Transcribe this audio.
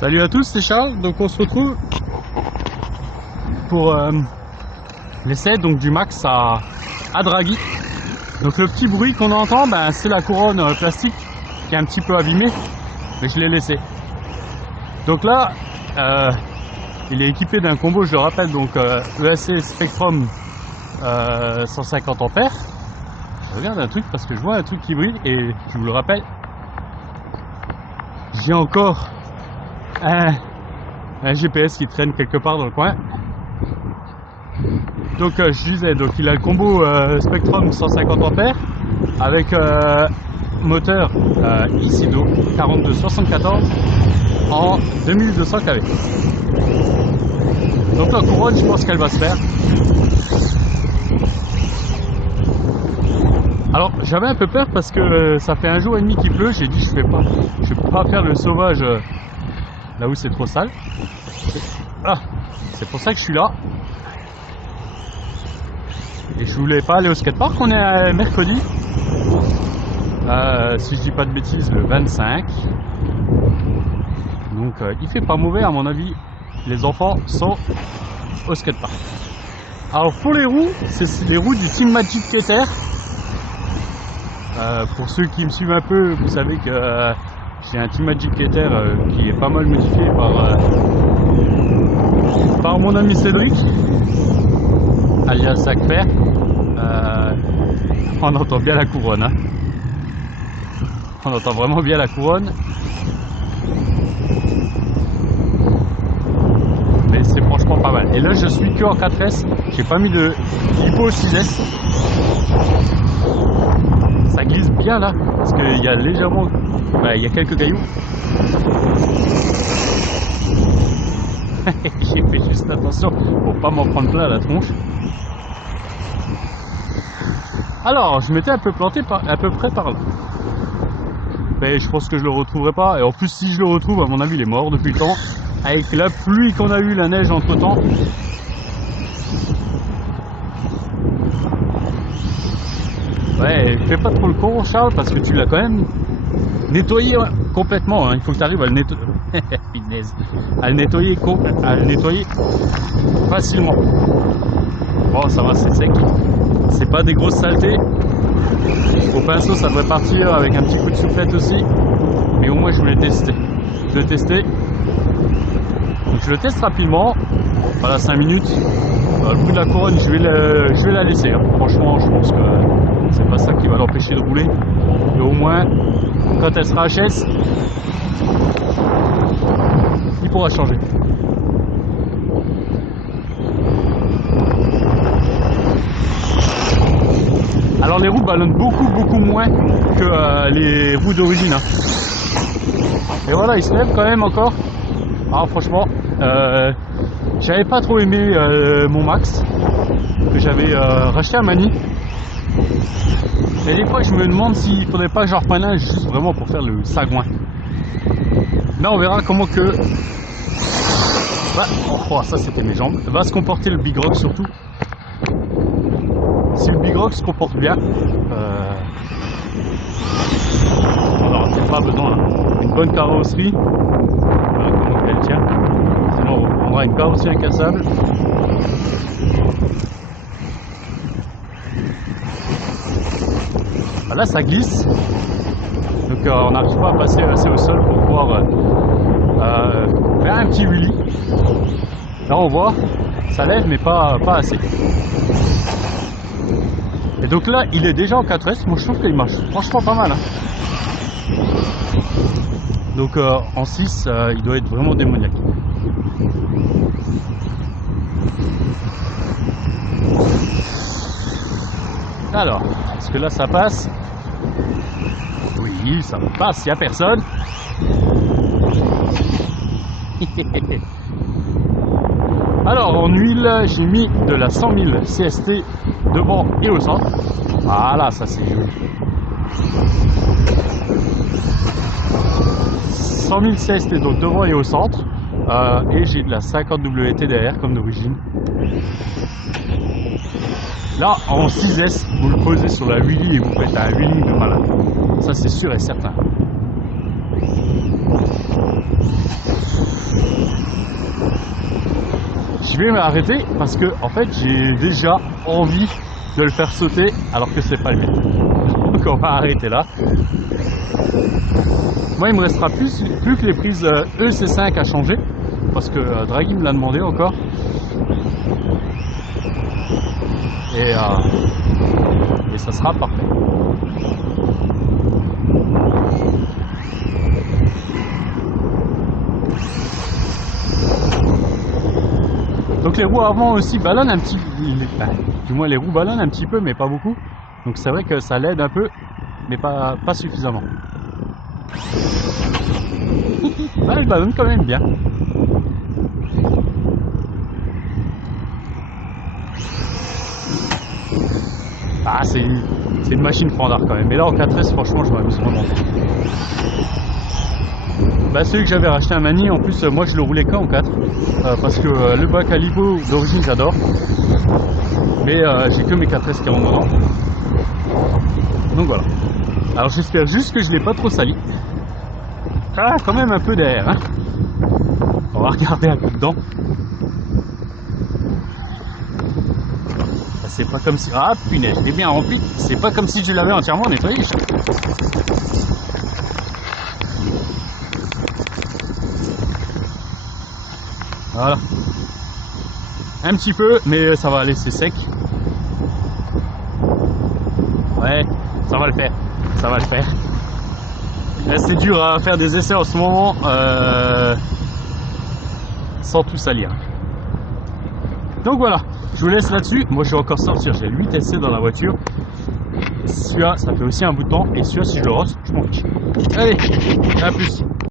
Salut à tous, c'est Charles. Donc on se retrouve pour l'essai donc du Max à Draghi. Donc le petit bruit qu'on entend, c'est la couronne plastique qui est un petit peu abîmée, mais je l'ai laissé. Donc là, il est équipé d'un combo, je le rappelle, donc ESC Spectrum 150 ampères. Je regarde un truc parce que je vois un truc qui brille et je vous le rappelle, j'ai encore un GPS qui traîne quelque part dans le coin. Donc je disais, donc il a le combo Spectrum 150 ampères avec moteur Isido 4274 en 2200 kV. Donc la couronne, je pense qu'elle va se faire. Alors j'avais un peu peur parce que ça fait un jour et demi qu'il pleut. J'ai dit je vais pas faire le sauvage là où c'est trop sale. Ah, c'est pour ça que je suis là. Et je voulais pas aller au skatepark. On est mercredi, si je dis pas de bêtises, le 25. Donc il fait pas mauvais à mon avis. Les enfants sont au skatepark. Alors pour les roues, c'est les roues du Team Magic Keter. Pour ceux qui me suivent un peu, vous savez que j'ai un Team Magic Keter qui est pas mal modifié par mon ami Cédric, alias Sacfer. On entend bien la couronne, hein. On entend vraiment bien la couronne. Mais c'est franchement pas mal. Et là je suis que en 4S, j'ai pas mis de Hippo 6S. Ça glisse bien là, parce qu'il y a légèrement, il y a quelques cailloux. J'ai fait juste attention pour pas m'en prendre plein la tronche. Alors, je m'étais un peu planté à peu près par là. Mais je pense que je le retrouverai pas. Et en plus, si je le retrouve, à mon avis, il est mort depuis le temps. Avec la pluie qu'on a eu, la neige entre temps. Ouais, fais pas trop le con, Charles, parce que tu l'as quand même nettoyé complètement. Hein. Il faut que tu arrives à le nettoyer. à le nettoyer facilement. Bon, ça va, c'est sec. C'est pas des grosses saletés. Au pinceau, ça devrait partir avec un petit coup de soufflette aussi. Mais au moins, je voulais tester. Je le teste rapidement. Voilà, 5 minutes. Le bruit de la couronne, je vais la laisser. Hein. Franchement, je pense que c'est pas ça qui va l'empêcher de rouler. Et au moins, quand elle sera HS, il pourra changer. Alors les roues ballonnent beaucoup moins que les roues d'origine. Hein. Et voilà, il se lève quand même encore. Alors franchement, j'avais pas trop aimé mon Max que j'avais racheté à Manny. Et des fois je me demande s'il faudrait pas que j'en reprenne un juste vraiment pour faire le sagouin. Là on verra comment que ça c'était mes jambes. Va se comporter le Big Rock surtout. Si le Big Rock se comporte bien, on n'aura peut-être pas besoin d'une bonne carrosserie. Voilà comment elle tient. Sinon on prendra une carrosserie incassable. Là ça glisse, donc on n'arrive pas à passer assez au sol pour pouvoir faire un petit wheelie. Là on voit, ça lève mais pas assez. Et donc là il est déjà en 4S, moi je trouve qu'il marche franchement pas mal. Hein. Donc en 6 il doit être vraiment démoniaque. Alors, est-ce que là ça passe? Oui, ça passe, il n'y a personne. Alors en huile, j'ai mis de la 100 000 CST devant et au centre. Voilà, ça c'est joli. 100 000 CST donc devant et au centre. Et j'ai de la 50 WT derrière comme d'origine. Là, en 6S, vous le posez sur la wheelie et vous faites un wheeling de malade. Ça, c'est sûr et certain. Je vais m'arrêter parce que en fait j'ai déjà envie de le faire sauter alors que c'est pas le but. Donc on va arrêter là. Moi il me restera plus que les prises EC5 à changer parce que Draghi me l'a demandé encore. Et ça sera parfait. Donc les roues avant aussi ballonnent un petit du moins les roues ballonnent un petit peu mais pas beaucoup. Donc c'est vrai que ça l'aide un peu mais pas suffisamment. Là elle ballonne quand même bien. Ah c'est une machine fandard quand même. Et là en 4S franchement je m'amuse vraiment. Bah celui que j'avais racheté à Manille, en plus moi je le roulais qu'en 4 parce que le bac à lipo d'origine j'adore mais j'ai que mes 4S qui rentrent dedans, donc voilà. Alors j'espère juste que je l'ai pas trop sali. Ah quand même un peu d'air hein. On va regarder un peu dedans. C'est pas comme si... Ah punaise, il est bien rempli. C'est pas comme si je l'avais entièrement nettoyé. Voilà. Un petit peu, mais ça va aller, c'est sec. Ouais, ça va le faire. Ça va le faire. C'est dur à faire des essais en ce moment sans tout salir. Donc voilà, je vous laisse là-dessus. Moi je vais encore sortir, j'ai 8 essais dans la voiture. Celui-là, ça fait aussi un bout de temps. Et celui-là, si je le rosse, je m'en fiche. Allez, à plus.